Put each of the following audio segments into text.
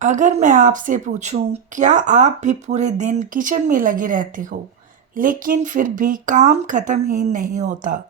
अगर मैं आपसे पूछूं, क्या आप भी पूरे दिन किचन में लगे रहते हो, लेकिन फिर भी काम खत्म ही नहीं होता।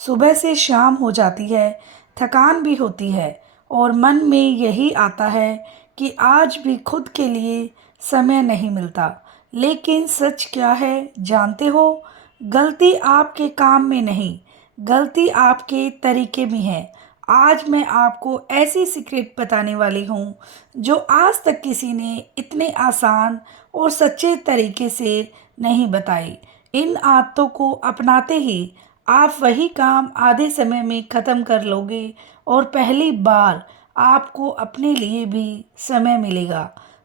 सुबह से शाम हो जाती है, थकान भी होती है और मन में यही आता है कि आज भी खुद के लिए समय नहीं मिलता। लेकिन सच क्या है जानते हो? गलती आपके काम में नहीं, गलती आपके तरीके में है। आज मैं आपको ऐसी सीक्रेट बताने वाली हूँ जो आज तक किसी ने इतने आसान और सच्चे तरीके से नहीं बताई। इन आदतों को अपनाते ही आप वही काम आधे समय में ख़त्म कर लोगे और पहली बार आपको अपने लिए भी समय मिलेगा।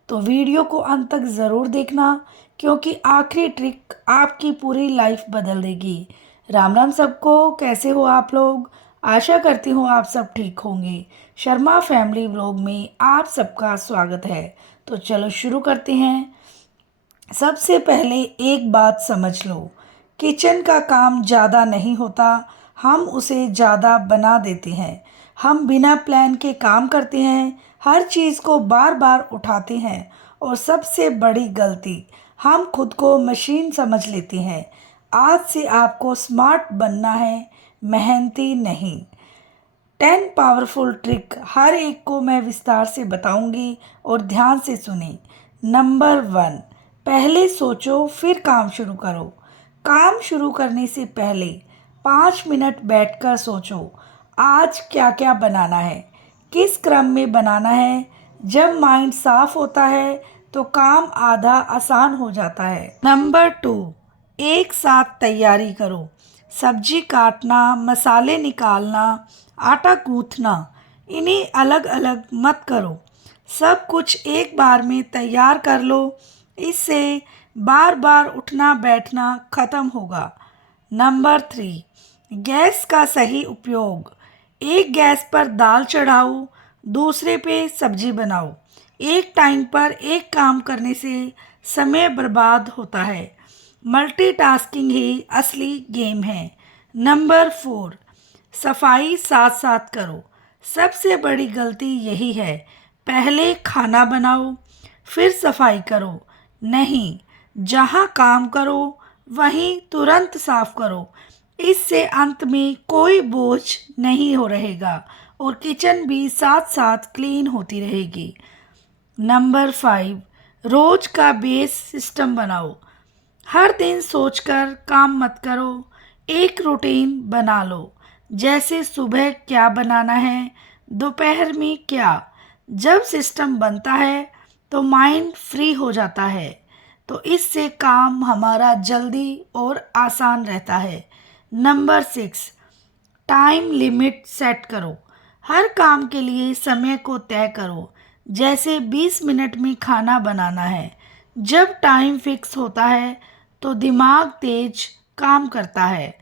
तो वीडियो को अंत तक ज़रूर देखना, क्योंकि आखिरी ट्रिक आपकी पूरी लाइफ बदल देगी। राम राम सबको, कैसे हो आप लोग? आशा करती हूँ आप सब ठीक होंगे। शर्मा फैमिली व्लॉग में आप सबका स्वागत है। तो चलो शुरू करते हैं। सबसे पहले एक बात समझ लो, किचन का काम ज़्यादा नहीं होता, हम उसे ज़्यादा बना देते हैं। हम बिना प्लान के काम करते हैं, हर चीज़ को बार बार उठाते हैं और सबसे बड़ी गलती, हम खुद को मशीन समझ लेते हैं। आज से आपको स्मार्ट बनना है, मेहनती नहीं। 10 पावरफुल ट्रिक, हर एक को मैं विस्तार से बताऊंगी और ध्यान से सुने। नंबर 1, पहले सोचो फिर काम शुरू करो। काम शुरू करने से पहले 5 मिनट बैठकर सोचो, आज क्या क्या बनाना है, किस क्रम में बनाना है। जब माइंड साफ होता है तो काम आधा आसान हो जाता है। नंबर 2, एक साथ तैयारी करो। सब्जी काटना, मसाले निकालना, आटा गूंथना, इन्हें अलग अलग मत करो। सब कुछ एक बार में तैयार कर लो। इससे बार बार उठना बैठना खत्म होगा। नंबर 3, गैस का सही उपयोग। एक गैस पर दाल चढ़ाओ, दूसरे पे सब्जी बनाओ। एक टाइम पर एक काम करने से समय बर्बाद होता है। मल्टीटास्किंग ही असली गेम है। नंबर 4, सफाई साथ साथ करो। सबसे बड़ी गलती यही है, पहले खाना बनाओ फिर सफाई करो। नहीं, जहाँ काम करो वहीं तुरंत साफ करो। इससे अंत में कोई बोझ नहीं हो रहेगा और किचन भी साथ साथ क्लीन होती रहेगी। नंबर 5, रोज का बेस सिस्टम बनाओ। हर दिन सोचकर काम मत करो, एक रूटीन बना लो। जैसे सुबह क्या बनाना है, दोपहर में क्या। जब सिस्टम बनता है तो माइंड फ्री हो जाता है, तो इससे काम हमारा जल्दी और आसान रहता है। नंबर 6, टाइम लिमिट सेट करो। हर काम के लिए समय को तय करो। जैसे 20 मिनट में खाना बनाना है। जब टाइम फिक्स होता है तो दिमाग तेज काम करता है।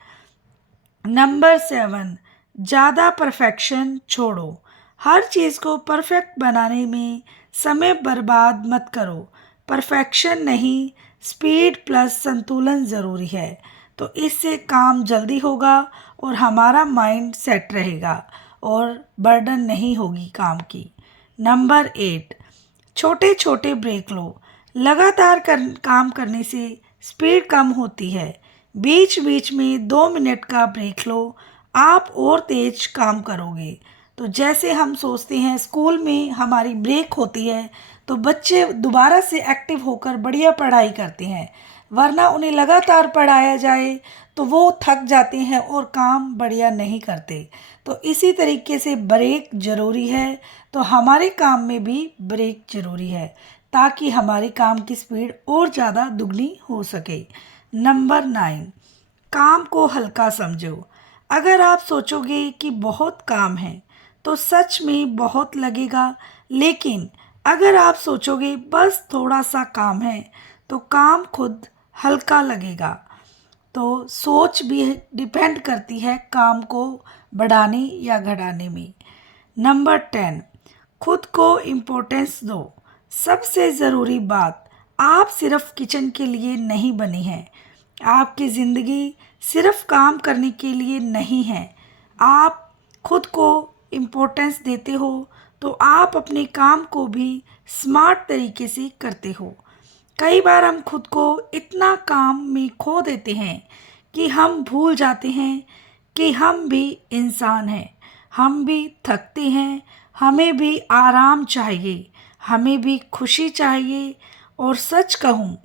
नंबर 7, ज़्यादा परफेक्शन छोड़ो। हर चीज़ को परफेक्ट बनाने में समय बर्बाद मत करो। परफेक्शन नहीं, स्पीड प्लस संतुलन ज़रूरी है। तो इससे काम जल्दी होगा और हमारा माइंड सेट रहेगा और बर्डन नहीं होगी काम की। नंबर 8, छोटे छोटे ब्रेक लो। लगातार काम करने से स्पीड कम होती है। बीच बीच में 2 मिनट का ब्रेक लो, आप और तेज काम करोगे। तो जैसे हम सोचते हैं स्कूल में हमारी ब्रेक होती है तो बच्चे दोबारा से एक्टिव होकर बढ़िया पढ़ाई करते हैं, वरना उन्हें लगातार पढ़ाया जाए तो वो थक जाते हैं और काम बढ़िया नहीं करते। तो इसी तरीके से ब्रेक ज़रूरी है, तो हमारे काम में भी ब्रेक ज़रूरी है ताकि हमारे काम की स्पीड और ज़्यादा दुगनी हो सके। नंबर 9, काम को हल्का समझो। अगर आप सोचोगे कि बहुत काम है तो सच में बहुत लगेगा, लेकिन अगर आप सोचोगे बस थोड़ा सा काम है तो काम खुद हल्का लगेगा। तो सोच भी डिपेंड करती है काम को बढ़ाने या घटाने में। नंबर 10, खुद को इम्पोर्टेंस दो। सबसे ज़रूरी बात, आप सिर्फ किचन के लिए नहीं बनी हैं। आपकी ज़िंदगी सिर्फ काम करने के लिए नहीं है। आप खुद को इम्पोर्टेंस देते हो तो आप अपने काम को भी स्मार्ट तरीके से करते हो। कई बार हम खुद को इतना काम में खो देते हैं कि हम भूल जाते हैं कि हम भी इंसान हैं, हम भी थकते हैं, हमें भी आराम चाहिए, हमें भी खुशी चाहिए। और सच कहूँ,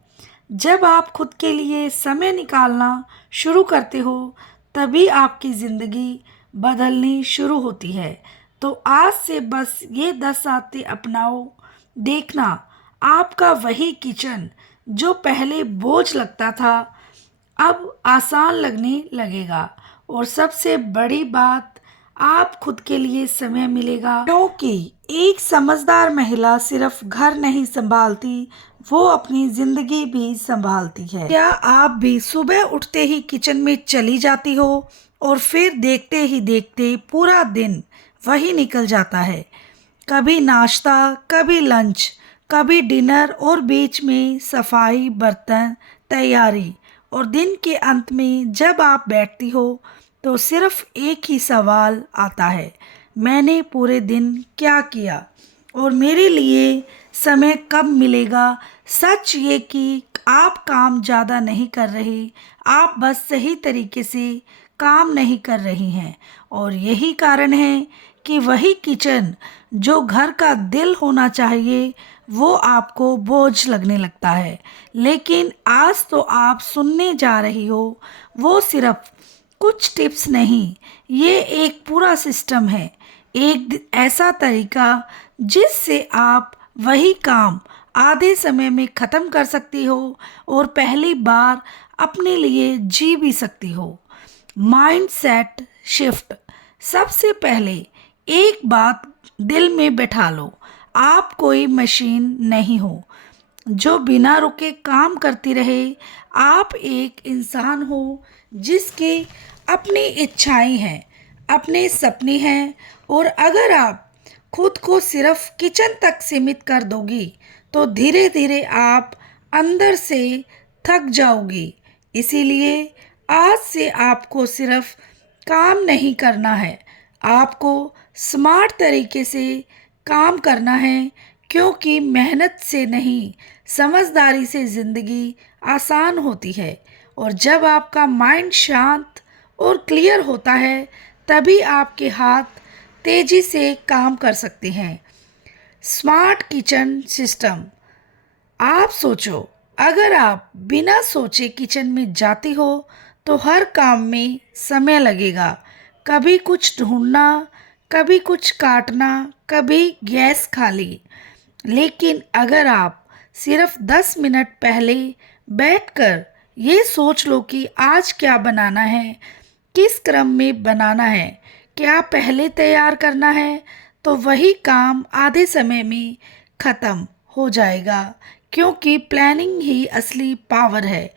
जब आप खुद के लिए समय निकालना शुरू करते हो, तभी आपकी ज़िंदगी बदलनी शुरू होती है। तो आज से बस ये 10 आदतें अपनाओ। देखना, आपका वही किचन जो पहले बोझ लगता था, अब आसान लगने लगेगा। और सबसे बड़ी बात, आप खुद के लिए समय मिलेगा, क्योंकि एक समझदार महिला सिर्फ घर नहीं संभालती, वो अपनी जिंदगी भी संभालती है। क्या आप भी सुबह उठते ही किचन में चली जाती हो और फिर देखते ही देखते पूरा दिन वही निकल जाता है? कभी नाश्ता, कभी लंच, कभी डिनर, और बीच में सफाई, बर्तन, तैयारी। और दिन के अंत में जब आप बैठती हो तो सिर्फ एक ही सवाल आता है, मैंने पूरे दिन क्या किया और मेरे लिए समय कब मिलेगा? सच ये कि आप काम ज़्यादा नहीं कर रही, आप बस सही तरीके से काम नहीं कर रही हैं। और यही कारण है कि वही किचन जो घर का दिल होना चाहिए, वो आपको बोझ लगने लगता है। लेकिन आज तो आप सुनने जा रही हो, वो सिर्फ कुछ टिप्स नहीं, ये एक पूरा सिस्टम है, एक ऐसा तरीका जिससे आप वही काम आधे समय में ख़त्म कर सकती हो और पहली बार अपने लिए जी भी सकती हो। Mind set shift. सबसे पहले एक बात दिल में बैठा लो, आप कोई मशीन नहीं हो जो बिना रुके काम करती रहे। आप एक इंसान हो जिसकी अपनी इच्छाएं हैं, अपने सपने हैं। और अगर आप खुद को सिर्फ किचन तक सीमित कर दोगी तो धीरे धीरे आप अंदर से थक जाओगी। इसीलिए आज से आपको सिर्फ काम नहीं करना है, आपको स्मार्ट तरीके से काम करना है, क्योंकि मेहनत से नहीं, समझदारी से ज़िंदगी आसान होती है। और जब आपका माइंड शांत और क्लियर होता है, तभी आपके हाथ तेज़ी से काम कर सकते हैं। Smart kitchen system. आप सोचो, अगर आप बिना सोचे किचन में जाती हो तो हर काम में समय लगेगा। कभी कुछ ढूंढना, कभी कुछ काटना, कभी गैस खाली। लेकिन अगर आप सिर्फ 10 मिनट पहले बैठकर ये सोच लो कि आज क्या बनाना है, किस क्रम में बनाना है, क्या पहले तैयार करना है, तो वही काम आधे समय में ख़त्म हो जाएगा। क्योंकि प्लानिंग ही असली पावर है।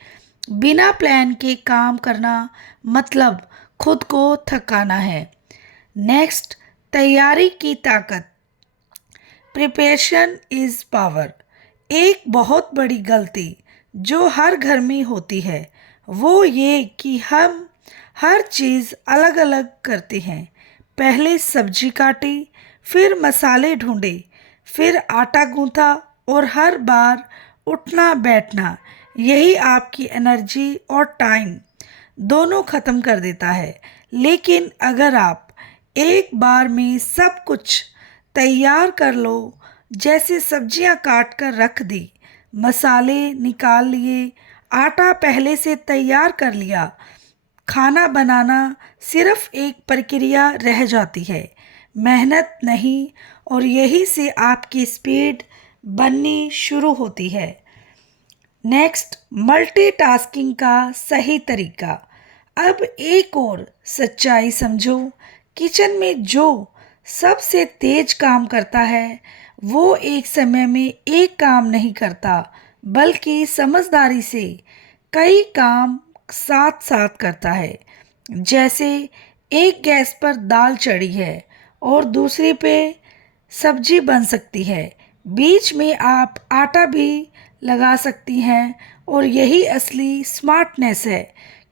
बिना प्लान के काम करना मतलब खुद को थकाना है। नेक्स्ट, तैयारी की ताकत। Preparation is power. एक बहुत बड़ी गलती जो हर घर में होती है वो ये कि हम हर चीज़ अलग अलग करते हैं। पहले सब्जी काटी, फिर मसाले ढूंढे, फिर आटा गूंथा, और हर बार उठना बैठना, यही आपकी एनर्जी और टाइम दोनों ख़त्म कर देता है। लेकिन अगर आप एक बार में सब कुछ तैयार कर लो, जैसे सब्जियां काट कर रख दी, मसाले निकाल लिए, आटा पहले से तैयार कर लिया, खाना बनाना सिर्फ एक प्रक्रिया रह जाती है, मेहनत नहीं। और यही से आपकी स्पीड बननी शुरू होती है। नेक्स्ट, मल्टीटास्किंग का सही तरीका। अब एक और सच्चाई समझो, किचन में जो सबसे तेज काम करता है वो एक समय में एक काम नहीं करता, बल्कि समझदारी से कई काम साथ साथ करता है। जैसे एक गैस पर दाल चढ़ी है और दूसरी पे सब्जी बन सकती है, बीच में आप आटा भी लगा सकती हैं। और यही असली स्मार्टनेस है,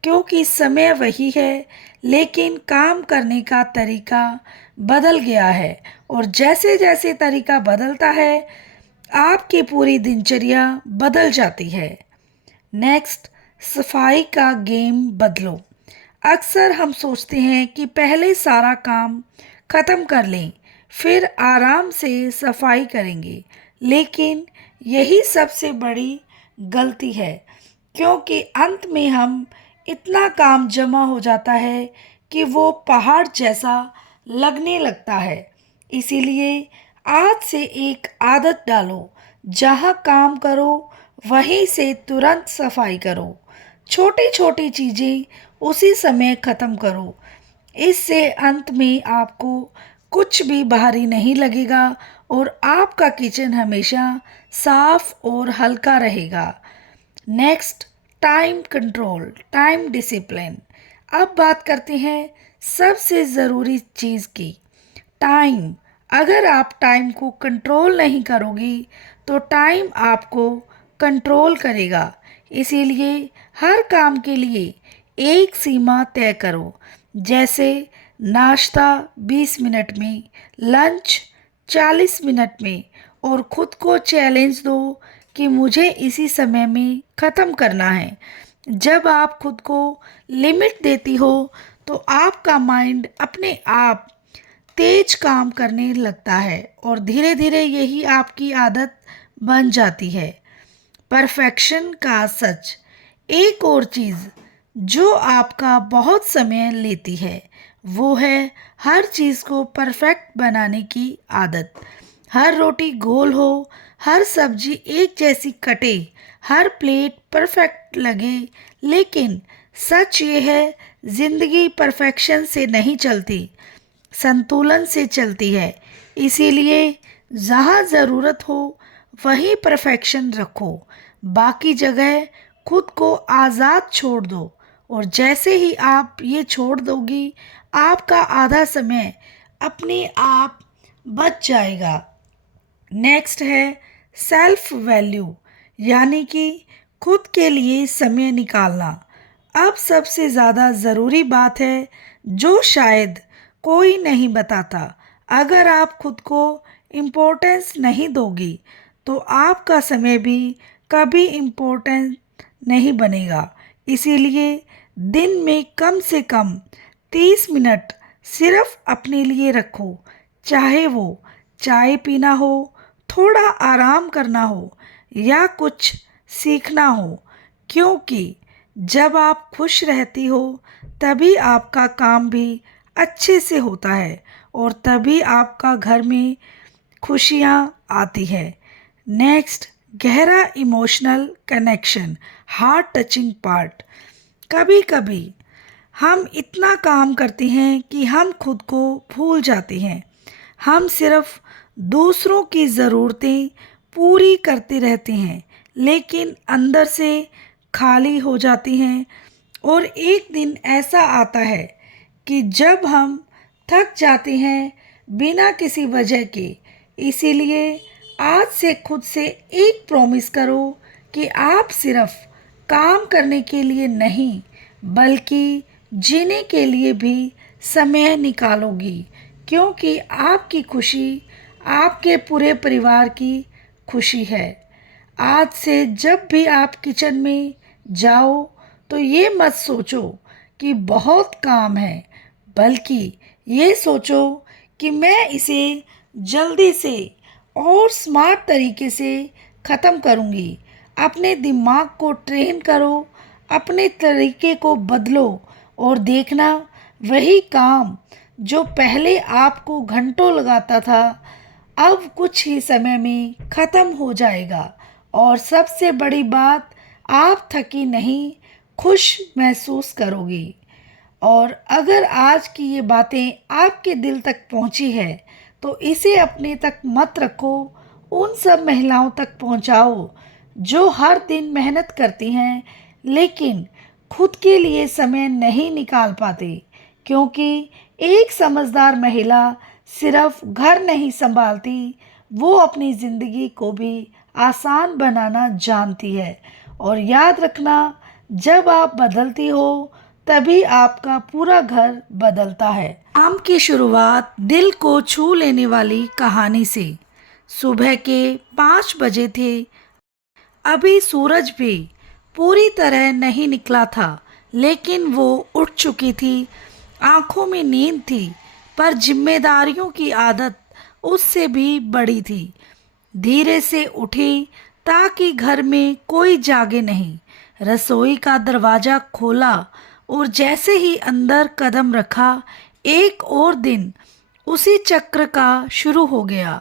क्योंकि समय वही है लेकिन काम करने का तरीका बदल गया है। और जैसे जैसे तरीका बदलता है, आपकी पूरी दिनचर्या बदल जाती है। नेक्स्ट, सफाई का गेम बदलो। अक्सर हम सोचते हैं कि पहले सारा काम खत्म कर लें, फिर आराम से सफाई करेंगे, लेकिन यही सबसे बड़ी गलती है, क्योंकि अंत में हम इतना काम जमा हो जाता है कि वो पहाड़ जैसा लगने लगता है। इसीलिए आज से एक आदत डालो, जहाँ काम करो वहीं से तुरंत सफाई करो। छोटी छोटी चीज़ें उसी समय ख़त्म करो। इससे अंत में आपको कुछ भी भारी नहीं लगेगा और आपका किचन हमेशा साफ और हल्का रहेगा। Next, time control, time discipline. अब बात करते हैं सबसे ज़रूरी चीज़ की, टाइम। अगर आप टाइम को कंट्रोल नहीं करोगी तो टाइम आपको कंट्रोल करेगा। इसीलिए हर काम के लिए एक सीमा तय करो, जैसे नाश्ता 20 मिनट में, लंच 40 मिनट में, और खुद को चैलेंज दो कि मुझे इसी समय में ख़त्म करना है। जब आप खुद को लिमिट देती हो तो आपका माइंड अपने आप तेज काम करने लगता है और धीरे धीरे यही आपकी आदत बन जाती है। परफेक्शन का सच। एक और चीज़ जो आपका बहुत समय लेती है वो है हर चीज़ को परफेक्ट बनाने की आदत। हर रोटी गोल हो, हर सब्जी एक जैसी कटे, हर प्लेट परफेक्ट लगे, लेकिन सच ये है, ज़िंदगी परफेक्शन से नहीं चलती, संतुलन से चलती है। इसीलिए जहाँ ज़रूरत हो वहीं परफेक्शन रखो, बाकी जगह खुद को आज़ाद छोड़ दो। और जैसे ही आप ये छोड़ दोगी, आपका आधा समय अपने आप बच जाएगा। नेक्स्ट है सेल्फ वैल्यू, यानी कि खुद के लिए समय निकालना। अब सबसे ज़्यादा ज़रूरी बात है जो शायद कोई नहीं बताता। अगर आप खुद को इम्पोर्टेंस नहीं दोगी तो आपका समय भी कभी इम्पोर्टेंट नहीं बनेगा। इसीलिए दिन में कम से कम 30 मिनट सिर्फ अपने लिए रखो, चाहे वो चाय पीना हो, थोड़ा आराम करना हो या कुछ सीखना हो। क्योंकि जब आप खुश रहती हो तभी आपका काम भी अच्छे से होता है और तभी आपका घर में खुशियाँ आती है। नेक्स्ट, गहरा emotional connection, heart touching part. कभी कभी हम इतना काम करते हैं कि हम खुद को भूल जाते हैं। हम सिर्फ दूसरों की ज़रूरतें पूरी करते रहते हैं, लेकिन अंदर से खाली हो जाती हैं। और एक दिन ऐसा आता है कि जब हम थक जाते हैं बिना किसी वजह के। इसीलिए आज से खुद से एक प्रॉमिस करो कि आप सिर्फ काम करने के लिए नहीं, बल्कि जीने के लिए भी समय निकालोगी, क्योंकि आपकी खुशी आपके पूरे परिवार की खुशी है। आज से जब भी आप किचन में जाओ तो ये मत सोचो कि बहुत काम है, बल्कि ये सोचो कि मैं इसे जल्दी से और स्मार्ट तरीके से ख़त्म करूँगी। अपने दिमाग को ट्रेन करो, अपने तरीके को बदलो और देखना वही काम जो पहले आपको घंटों लगाता था अब कुछ ही समय में ख़त्म हो जाएगा। और सबसे बड़ी बात, आप थकी नहीं, खुश महसूस करोगी। और अगर आज की ये बातें आपके दिल तक पहुंची है तो इसे अपने तक मत रखो, उन सब महिलाओं तक पहुंचाओ जो हर दिन मेहनत करती हैं लेकिन खुद के लिए समय नहीं निकाल पाते। क्योंकि एक समझदार महिला सिर्फ घर नहीं संभालती, वो अपनी ज़िंदगी को भी आसान बनाना जानती है। और याद रखना, जब आप बदलती हो तभी आपका पूरा घर बदलता है। काम की शुरुआत दिल को छू लेने वाली कहानी से। सुबह के 5 बजे थे। अभी सूरज भी पूरी तरह नहीं निकला था, लेकिन वो उठ चुकी थी। आंखों में नींद थी, पर जिम्मेदारियों की आदत उससे भी बड़ी थी। धीरे से उठी ताकि घर में कोई जागे नहीं। रसोई का दरवाजा खोला और जैसे ही अंदर कदम रखा, एक और दिन उसी चक्र का शुरू हो गया।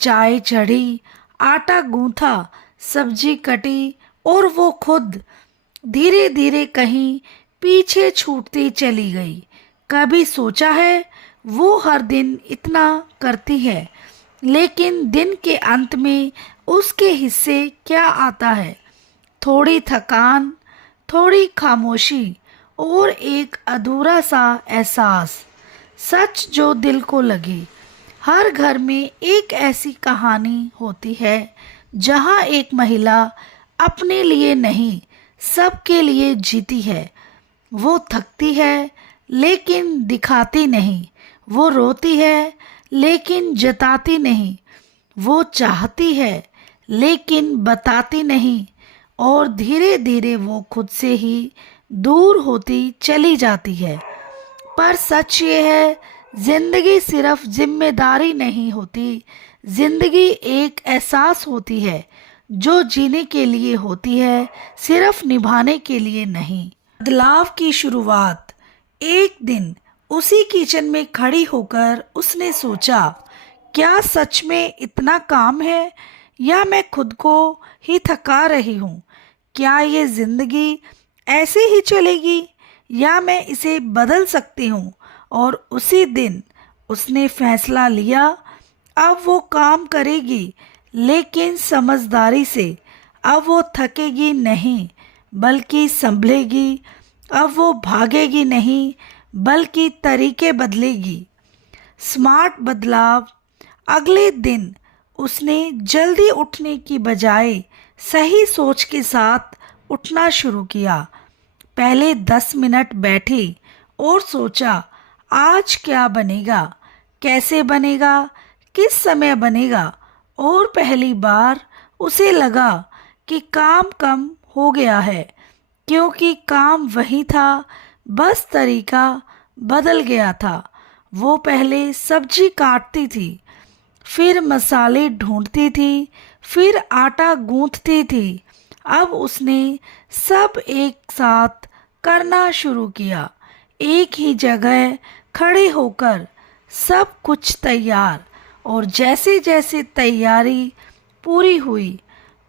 चाय चढ़ी, आटा गूंथा, सब्जी कटी और वो खुद धीरे धीरे कहीं पीछे छूटती चली गई। कभी सोचा है वो हर दिन इतना करती है, लेकिन दिन के अंत में उसके हिस्से क्या आता है? थोड़ी थकान, थोड़ी खामोशी और एक अधूरा सा एहसास, सच जो दिल को लगे। हर घर में एक ऐसी कहानी होती है जहाँ एक महिला अपने लिए नहीं, सबके लिए जीती है। वो थकती है लेकिन दिखाती नहीं, वो रोती है लेकिन जताती नहीं, वो चाहती है लेकिन बताती नहीं, और धीरे धीरे वो खुद से ही दूर होती चली जाती है। पर सच ये है, जिंदगी सिर्फ जिम्मेदारी नहीं होती, जिंदगी एक एहसास होती है जो जीने के लिए होती है, सिर्फ निभाने के लिए नहीं। बदलाव की शुरुआत। एक दिन उसी किचन में खड़ी होकर उसने सोचा, क्या सच में इतना काम है, या मैं खुद को ही थका रही हूँ? क्या ये जिंदगी ऐसे ही चलेगी, या मैं इसे बदल सकती हूँ? और उसी दिन उसने फैसला लिया, अब वो काम करेगी, लेकिन समझदारी से। अब वो थकेगी नहीं, बल्कि संभलेगी। अब वो भागेगी नहीं, बल्कि तरीके बदलेगी। स्मार्ट बदलाव। अगले दिन उसने जल्दी उठने की बजाय सही सोच के साथ उठना शुरू किया। पहले 10 मिनट बैठी और सोचा, आज क्या बनेगा, कैसे बनेगा, किस समय बनेगा। और पहली बार उसे लगा कि काम कम हो गया है, क्योंकि काम वही था, बस तरीका बदल गया था। वो पहले सब्जी काटती थी, फिर मसाले ढूंढती थी, फिर आटा गूंथती थी। अब उसने सब एक साथ करना शुरू किया, एक ही जगह खड़े होकर, सब कुछ तैयार। और जैसे जैसे तैयारी पूरी हुई,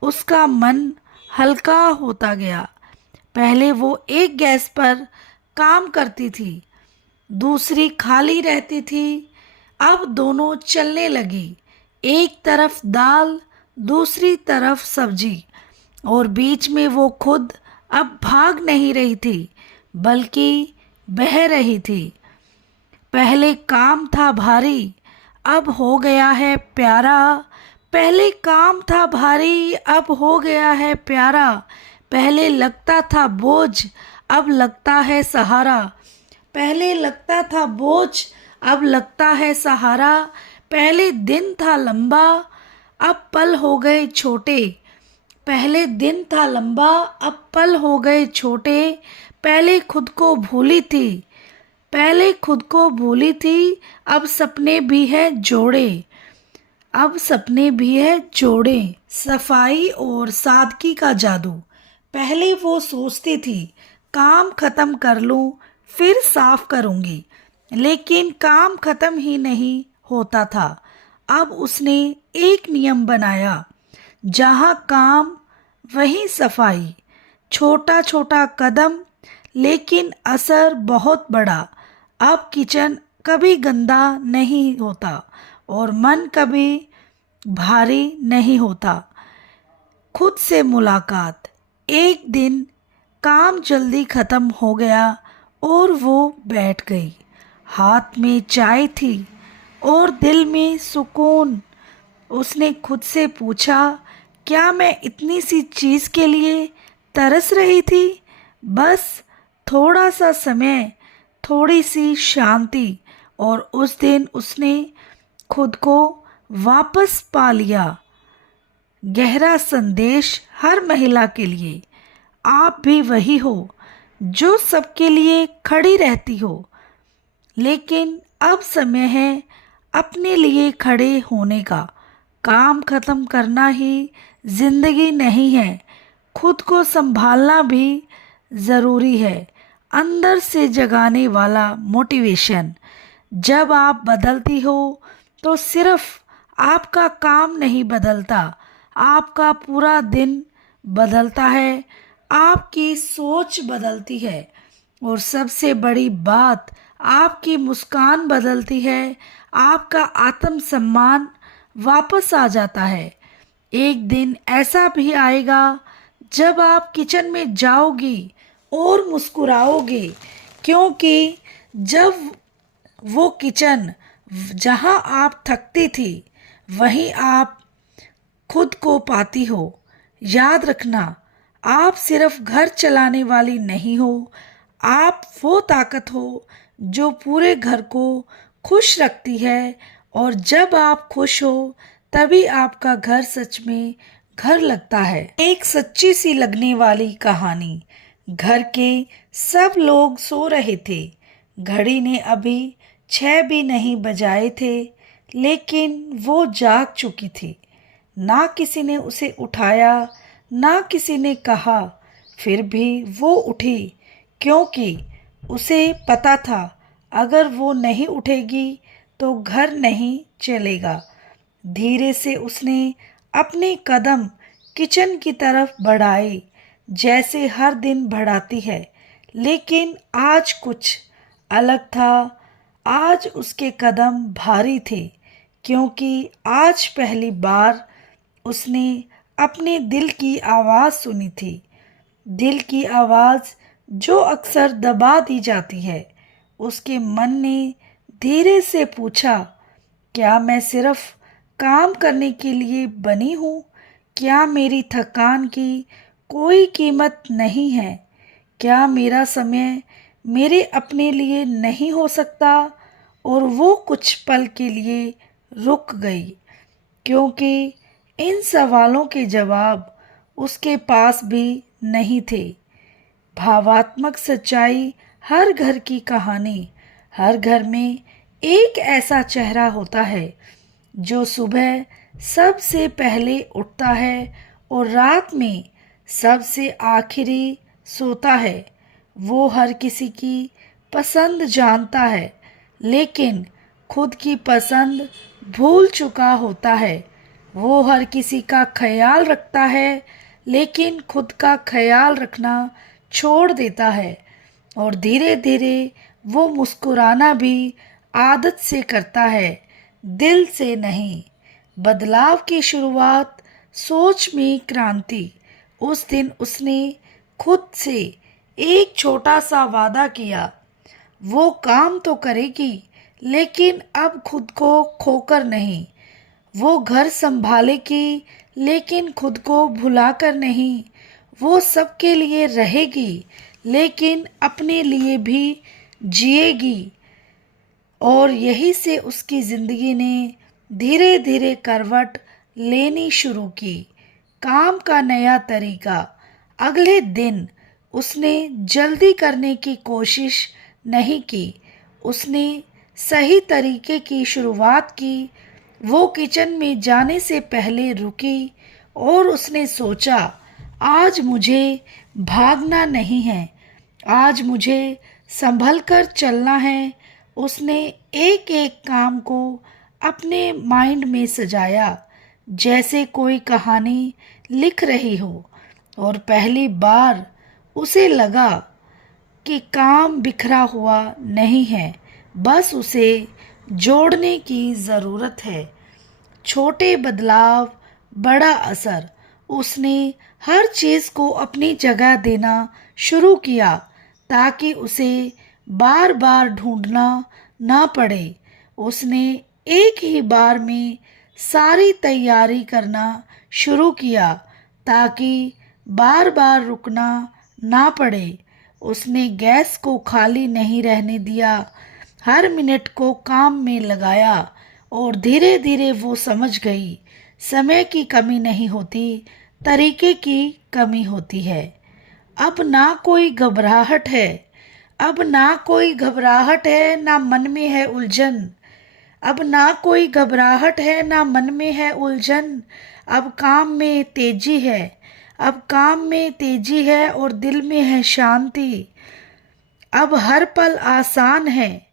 उसका मन हल्का होता गया। पहले वो एक गैस पर काम करती थी, दूसरी खाली रहती थी। अब दोनों चलने लगी, एक तरफ दाल, दूसरी तरफ सब्जी, और बीच में वो खुद अब भाग नहीं रही थी, बल्कि बह रही थी। पहले काम था भारी, अब हो गया है प्यारा। पहले काम था भारी, अब हो गया है प्यारा। पहले लगता था बोझ, अब लगता है सहारा। पहले लगता था बोझ, अब लगता है सहारा। पहले दिन था लंबा, अब पल हो गए छोटे। पहले दिन था लंबा, अब पल हो गए छोटे। पहले खुद को भूली थी, पहले खुद को भूली थी, अब सपने भी है जोड़े। अब सपने भी है जोड़े। सफाई और सादगी का जादू। पहले वो सोचती थी, काम खत्म कर लूं, फिर साफ करूंगी, लेकिन काम खत्म ही नहीं होता था। अब उसने एक नियम बनाया, जहाँ काम वहीं सफाई। छोटा छोटा कदम, लेकिन असर बहुत बड़ा। अब किचन कभी गंदा नहीं होता, और मन कभी भारी नहीं होता। खुद से मुलाकात। एक दिन काम जल्दी खत्म हो गया और वो बैठ गई। हाथ में चाय थी और दिल में सुकून। उसने खुद से पूछा, क्या मैं इतनी सी चीज़ के लिए तरस रही थी? बस थोड़ा सा समय, थोड़ी सी शांति। और उस दिन उसने खुद को वापस पा लिया। गहरा संदेश हर महिला के लिए, आप भी वही हो जो सबके लिए खड़ी रहती हो, लेकिन अब समय है अपने लिए खड़े होने का। काम खत्म करना ही जिंदगी नहीं है, खुद को संभालना भी ज़रूरी है। अंदर से जगाने वाला मोटिवेशन। जब आप बदलती हो तो सिर्फ आपका काम नहीं बदलता, आपका पूरा दिन बदलता है, आपकी सोच बदलती है और सबसे बड़ी बात, आपकी मुस्कान बदलती है, आपका आत्मसम्मान वापस आ जाता है। एक दिन ऐसा भी आएगा जब आप किचन में जाओगी और मुस्कुराओगी, क्योंकि जब वो किचन जहाँ आप थकती थी वहीं आप खुद को पाती हो। याद रखना, आप सिर्फ घर चलाने वाली नहीं हो, आप वो ताकत हो जो पूरे घर को खुश रखती है। और जब आप खुश हो तभी आपका घर सच में घर लगता है। एक सच्ची सी लगने वाली कहानी। घर के सब लोग सो रहे थे। घड़ी ने अभी 6 भी नहीं बजाए थे, लेकिन वो जाग चुकी थी। ना किसी ने उसे उठाया, ना किसी ने कहा। फिर भी वो उठी, क्योंकि उसे पता था अगर वो नहीं उठेगी तो घर नहीं चलेगा। धीरे से उसने अपने कदम किचन की तरफ बढ़ाए, जैसे हर दिन बढ़ाती है। लेकिन आज कुछ अलग था। आज उसके कदम भारी थे, क्योंकि आज पहली बार उसने अपने दिल की आवाज़ सुनी थी। दिल की आवाज़ जो अक्सर दबा दी जाती है। उसके मन ने धीरे से पूछा, क्या मैं सिर्फ काम करने के लिए बनी हूँ? क्या मेरी थकान की कोई कीमत नहीं है? क्या मेरा समय मेरे अपने लिए नहीं हो सकता? और वो कुछ पल के लिए रुक गई, क्योंकि इन सवालों के जवाब उसके पास भी नहीं थे। भावात्मक सच्चाई। हर घर की कहानी। हर घर में एक ऐसा चेहरा होता है जो सुबह सबसे पहले उठता है और रात में सबसे आखिरी सोता है। वो हर किसी की पसंद जानता है, लेकिन खुद की पसंद भूल चुका होता है। वो हर किसी का ख्याल रखता है, लेकिन खुद का ख्याल रखना छोड़ देता है। और धीरे धीरे वो मुस्कुराना भी आदत से करता है, दिल से नहीं। बदलाव की शुरुआत, सोच में क्रांति। उस दिन उसने खुद से एक छोटा सा वादा किया। वो काम तो करेगी, लेकिन अब खुद को खोकर नहीं। वो घर संभालेगी, लेकिन खुद को भुलाकर नहीं। वो सबके लिए रहेगी, लेकिन अपने लिए भी जिएगी। और यही से उसकी ज़िंदगी ने धीरे धीरे करवट लेनी शुरू की। काम का नया तरीका। अगले दिन उसने जल्दी करने की कोशिश नहीं की। उसने सही तरीके की शुरुआत की। वो किचन में जाने से पहले रुकी और उसने सोचा, आज मुझे भागना नहीं है, आज मुझे संभल कर चलना है। उसने एक एक काम को अपने माइंड में सजाया, जैसे कोई कहानी लिख रही हो। और पहली बार उसे लगा कि काम बिखरा हुआ नहीं है, बस उसे जोड़ने की ज़रूरत है। छोटे बदलाव, बड़ा असर। उसने हर चीज़ को अपनी जगह देना शुरू किया, ताकि उसे बार बार ढूंढना ना पड़े। उसने एक ही बार में सारी तैयारी करना शुरू किया, ताकि बार बार रुकना ना पड़े। उसने गैस को खाली नहीं रहने दिया, हर मिनट को काम में लगाया। और धीरे धीरे वो समझ गई, समय की कमी नहीं होती, तरीके की कमी होती है। अब ना कोई घबराहट है, अब ना कोई घबराहट है, ना मन में है उलझन। अब ना कोई घबराहट है, ना मन में है उलझन। अब काम में तेजी है, अब काम में तेजी है और दिल में है शांति। अब हर पल आसान है,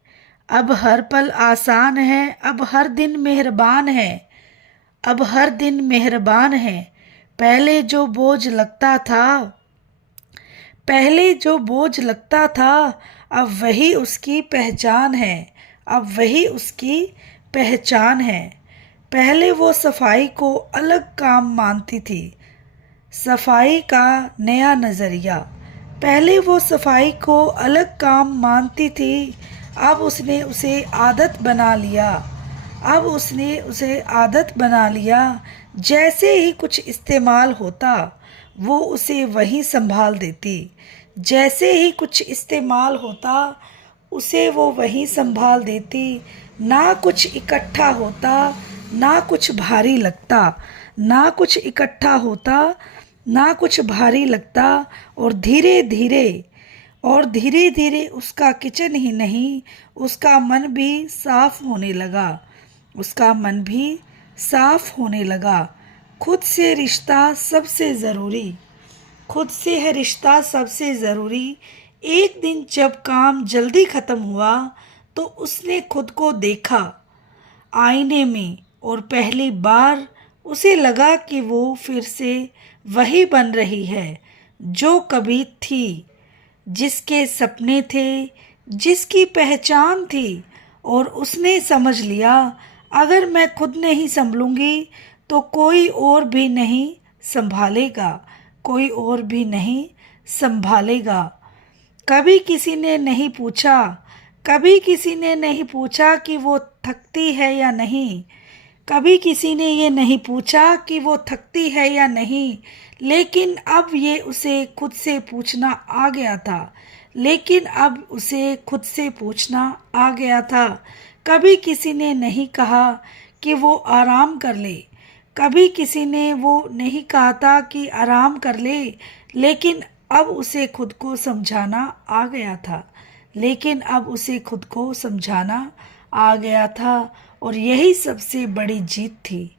अब हर पल आसान है, अब हर दिन मेहरबान है, अब हर दिन मेहरबान है। पहले जो बोझ लगता था, पहले जो बोझ लगता था, अब वही उसकी पहचान है, अब वही उसकी पहचान है। पहले वो सफाई को अलग काम मानती थी, सफाई का नया नज़रिया। पहले वो सफाई को अलग काम मानती थी, अब उसने उसे आदत बना लिया, अब उसने उसे आदत बना लिया। जैसे ही कुछ इस्तेमाल होता वो उसे वहीं संभाल देती, जैसे ही कुछ इस्तेमाल होता उसे वो वहीं संभाल देती। ना कुछ इकट्ठा होता, ना कुछ भारी लगता, ना कुछ इकट्ठा होता, ना कुछ भारी लगता। और धीरे धीरे उसका किचन ही नहीं, उसका मन भी साफ होने लगा, उसका मन भी साफ होने लगा। खुद से रिश्ता सबसे ज़रूरी, खुद से है रिश्ता सबसे ज़रूरी। एक दिन जब काम जल्दी ख़त्म हुआ तो उसने खुद को देखा आईने में और पहली बार उसे लगा कि वो फिर से वही बन रही है जो कभी थी, जिसके सपने थे, जिसकी पहचान थी। और उसने समझ लिया, अगर मैं खुद नहीं संभलूंगी तो कोई और भी नहीं संभालेगा, कोई और भी नहीं संभालेगा। कभी किसी ने नहीं पूछा, कभी किसी ने नहीं पूछा कि वो थकती है या नहीं, कभी किसी ने ये नहीं पूछा कि वो थकती है या नहीं। लेकिन अब ये उसे खुद से पूछना आ गया था, लेकिन अब उसे खुद से पूछना आ गया था। कभी किसी ने नहीं कहा कि वो आराम कर ले, कभी किसी ने वो नहीं कहा था कि आराम कर ले, लेकिन अब उसे खुद को समझाना आ गया था, लेकिन अब उसे खुद को समझाना आ गया था। और यही सबसे बड़ी जीत थी,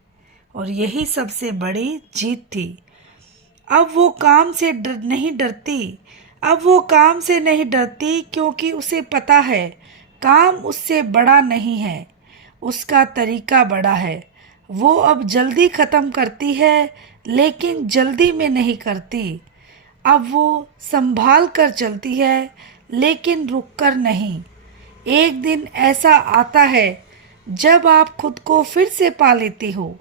और यही सबसे बड़ी जीत थी। अब वो काम से नहीं डरती, अब वो काम से नहीं डरती, क्योंकि उसे पता है काम उससे बड़ा नहीं है, उसका तरीका बड़ा है। वो अब जल्दी ख़त्म करती है, लेकिन जल्दी में नहीं करती। अब वो संभाल कर चलती है, लेकिन रुक कर नहीं। एक दिन ऐसा आता है जब आप खुद को फिर से पा लेते हो,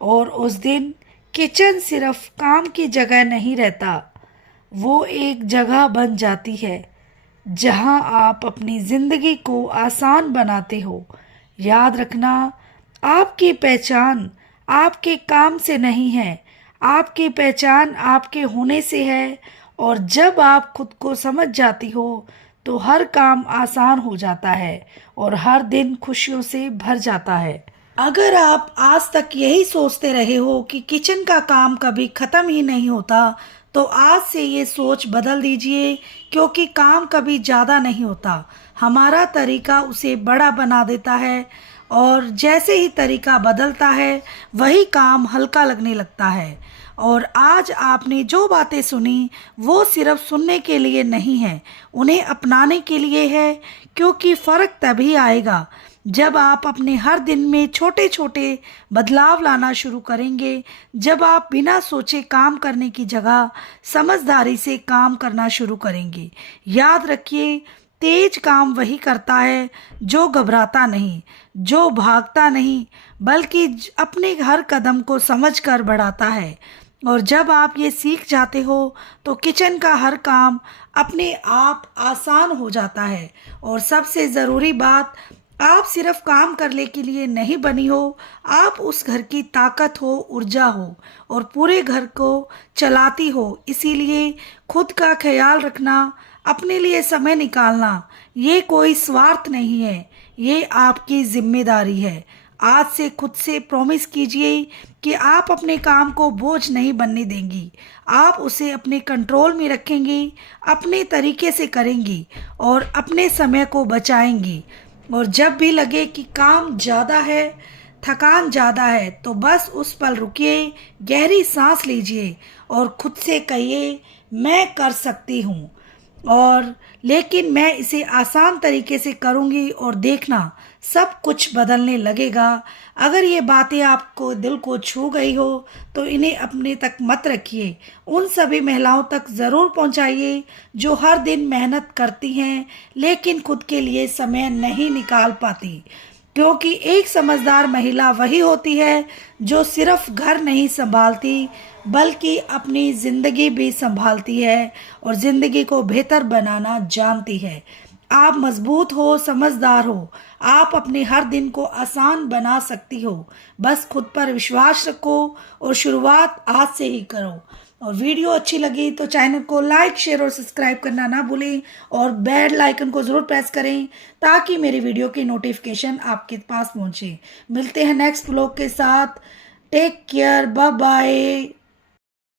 और उस दिन किचन सिर्फ काम की जगह नहीं रहता, वो एक जगह बन जाती है जहां आप अपनी ज़िंदगी को आसान बनाते हो। याद रखना, आपकी पहचान आपके काम से नहीं है, आपकी पहचान आपके होने से है। और जब आप खुद को समझ जाती हो तो हर काम आसान हो जाता है और हर दिन खुशियों से भर जाता है। अगर आप आज तक यही सोचते रहे हो कि किचन का काम कभी ख़त्म ही नहीं होता, तो आज से ये सोच बदल दीजिए, क्योंकि काम कभी ज़्यादा नहीं होता, हमारा तरीका उसे बड़ा बना देता है। और जैसे ही तरीका बदलता है वही काम हल्का लगने लगता है। और आज आपने जो बातें सुनी वो सिर्फ सुनने के लिए नहीं है, उन्हें अपनाने के लिए है। क्योंकि फ़र्क तभी आएगा जब आप अपने हर दिन में छोटे छोटे बदलाव लाना शुरू करेंगे, जब आप बिना सोचे काम करने की जगह समझदारी से काम करना शुरू करेंगे। याद रखिए, तेज काम वही करता है जो घबराता नहीं, जो भागता नहीं, बल्कि अपने हर कदम को समझकर बढ़ाता है। और जब आप ये सीख जाते हो तो किचन का हर काम अपने आप आसान हो जाता है। और सबसे ज़रूरी बात, आप सिर्फ काम करने के लिए नहीं बनी हो, आप उस घर की ताकत हो, ऊर्जा हो, और पूरे घर को चलाती हो। इसीलिए खुद का ख्याल रखना, अपने लिए समय निकालना, ये कोई स्वार्थ नहीं है, ये आपकी जिम्मेदारी है। आज से खुद से प्रॉमिस कीजिए कि आप अपने काम को बोझ नहीं बनने देंगी। आप उसे अपने कंट्रोल में रखेंगी, अपने तरीके से करेंगी और अपने समय को बचाएंगी। और जब भी लगे कि काम ज़्यादा है, थकान ज़्यादा है, तो बस उस पल रुकिए, गहरी सांस लीजिए और खुद से कहिए, मैं कर सकती हूँ। और लेकिन मैं इसे आसान तरीके से करूँगी और देखना सब कुछ बदलने लगेगा। अगर ये बातें आपको दिल को छू गई हो तो इन्हें अपने तक मत रखिए, उन सभी महिलाओं तक ज़रूर पहुंचाइए जो हर दिन मेहनत करती हैं लेकिन खुद के लिए समय नहीं निकाल पाती। क्योंकि एक समझदार महिला वही होती है जो सिर्फ घर नहीं संभालती बल्कि अपनी ज़िंदगी भी संभालती है और ज़िंदगी को बेहतर बनाना जानती है। आप मजबूत हो, समझदार हो, आप अपने हर दिन को आसान बना सकती हो। बस खुद पर विश्वास रखो और शुरुआत आज से ही करो। और वीडियो अच्छी लगी तो चैनल को लाइक, शेयर और सब्सक्राइब करना ना भूलें और बेल आइकन को ज़रूर प्रेस करें ताकि मेरी वीडियो की नोटिफिकेशन आपके पास पहुंचे। मिलते हैं नेक्स्ट ब्लॉग के साथ। Take care, bye bye.